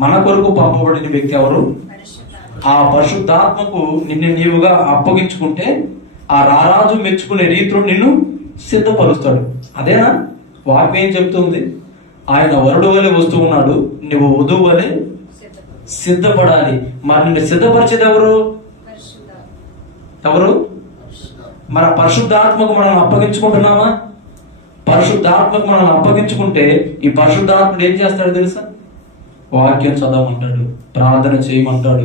మన కొరకు పంపబడిన వ్యక్తి ఎవరు? ఆ పరిశుద్ధాత్మకు నిన్ను నీవుగా అప్పగించుకుంటే ఆ రారాజు మెచ్చుకునే రీతిలో నిన్ను సిద్ధపరుస్తాడు. అదేనా వాక్యం ఏం చెప్తుంది? ఆయన వరుడు వలె వస్తూ ఉన్నాడు, నువ్వు వధువు వలె సిద్ధపడాలి. మరి నిన్ను సిద్ధపరిచేది ఎవరు? ఎవరు? మన పరిశుద్ధాత్మకు మనం అప్పగించుకుంటున్నామా? పరిశుద్ధాత్మకు మనం అప్పగించుకుంటే ఈ పరిశుద్ధాత్ముడు ఏం చేస్తాడు తెలుసా? వాక్యం చదవమంటాడు, ప్రార్థన చేయమంటాడు,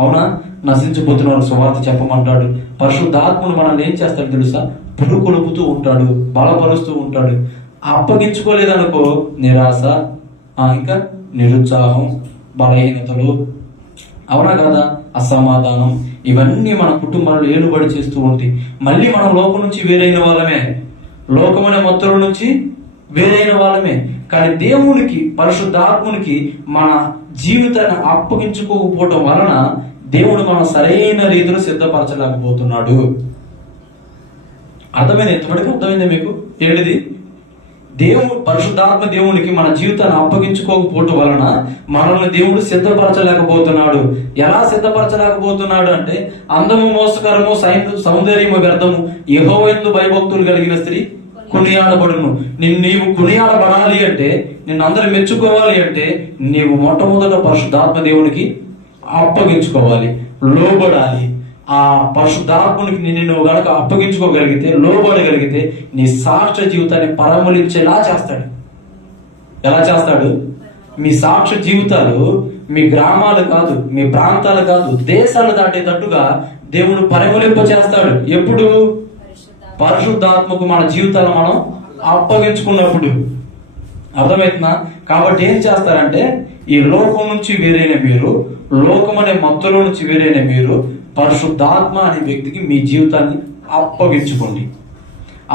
అవునా, నశించిపోతున్నారు సువార్త చెప్పమంటాడు. పరిశుద్ధాత్ముడు మనల్ని ఏం చేస్తాడు తెలుసా? పురుకొలుపుతూ ఉంటాడు, బలపరుస్తూ ఉంటాడు. అప్పగించుకోలేదనుకో నిరాశ, ఇంకా నిరుత్సాహం, బలహీనతలు, అవునా కదా, అసమాధానం, ఇవన్నీ మన కుటుంబంలో ఏలుబడి చేస్తూ ఉంటాయి. మళ్ళీ మనం లోకం నుంచి వేరైన వాళ్ళమే, లోకమనే మత్తుల నుంచి వేరైన వాళ్ళమే. కానీ దేవునికి, పరిశుద్ధాత్మునికి మన జీవితాన్ని అప్పగించుకోకపోవటం వలన దేవుడు మనం సరైన రీతిలో సిద్ధపరచలేకపోతున్నాడు. అర్థమైంది? ఎంతవరకు అర్థమైంది మీకు? ఏంటిది? దేవుడు, పరిశుద్ధాత్మ దేవునికి మన జీవితాన్ని అప్పగించుకోకపోవటం వలన మనల్ని దేవుడు సిద్ధపరచలేకపోతున్నాడు. ఎలా సిద్ధపరచలేకపోతున్నాడు అంటే, అందము మోసకరము సౌందర్యము వ్యర్థము, యెహోవాయందు భయభక్తులు కలిగిన స్త్రీ కొనియాడబడును. నీవు కొనియాడబడాలి అంటే, నిన్ను అందరూ మెచ్చుకోవాలి అంటే, నీవు మొట్టమొదట పరిశుద్ధాత్మ దేవునికి అప్పగించుకోవాలి, లోబడాలి. ఆ పరిశుద్ధాత్మునికి నిన్ను గనక అప్పగించుకోగలిగితే, లోబడగలిగితే, నీ సాక్ష్య జీవితాన్ని పరమలించేలా చేస్తాడు. ఎలా చేస్తాడు? మీ సాక్ష్య జీవితాలు మీ గ్రామాలు కాదు, మీ ప్రాంతాలు కాదు, దేశాలు దాటేటట్టుగా దేవుడు పరిమళింప చేస్తాడు. ఎప్పుడు? పరిశుద్ధాత్మకు మన జీవితాలు మనం అప్పగించుకున్నప్పుడు. అర్థమవుతుందా? కాబట్టి ఏం చేస్తారంటే, ఈ లోకం నుంచి వేరైన మీరు, లోకం అనే మత్తులో నుంచి వేరైన మీరు, పరిశుద్ధాత్మ అనే వ్యక్తికి మీ జీవితాన్ని అప్పగించుకోండి.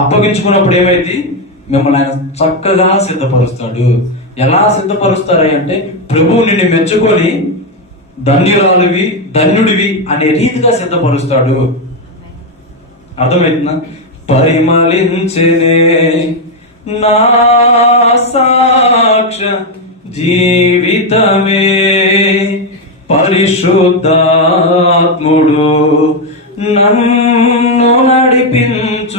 అప్పగించుకున్నప్పుడు ఏమైంది? మిమ్మల్ని ఆయన చక్కగా సిద్ధపరుస్తాడు. ఎలా సిద్ధపరుస్తారా అంటే, ప్రభువు నిన్ను మెచ్చుకొని ధన్యురాలువి, ధన్యుడివి అనే రీతిగా సిద్ధపరుస్తాడు. అర్థమవుతుందా? పరిమళించెనే నా సాక్ష్య జీవితమే, పరిశుద్ధాత్ముడు నన్ను నడిపించుచున్నందునే.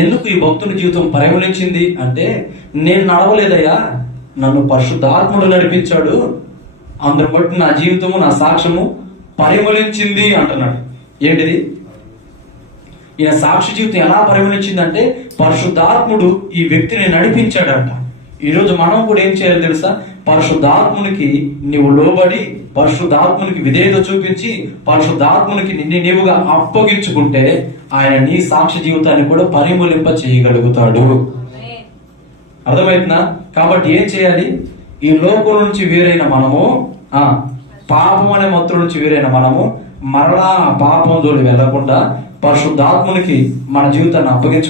ఎందుకు ఈ భక్తుని జీవితం పరిమళించింది అంటే, నేను నడవలేదయ్యా, నన్ను పరిశుద్ధాత్ముడు నడిపించాడు, అందరు బట్టి నా జీవితము, నా సాక్ష్యము పరిమళించింది అంటున్నాడు. ఏంటిది? ఈయన సాక్షి జీవితం ఎలా పరిగణించిందంటే, పరిశుద్ధాత్ముడు ఈ వ్యక్తిని నడిపించాడంట. ఈరోజు మనం కూడా ఏం చేయాలి తెలుసా? పరిశుద్ధాత్మునికి నీవు లోబడి, పరిశుద్ధాత్మునికి విధేయత చూపించి, పరిశుద్ధాత్మునికి నిన్ను నీవుగా అప్పగించుకుంటే ఆయన నీ సాక్షి జీవితాన్ని కూడా పరిమళింప చేయగలుగుతాడు. అర్థమవుతుందా? కాబట్టి ఏం చేయాలి? ఈ లోకం నుంచి వేరైన మనము, పాపం అనే మత్తుల నుంచి వేరైన మనము మరలా పాపం జోలి వెళ్లకుండా పరిశుద్ధాత్మునికి మన జీవితాన్ని అప్పగించు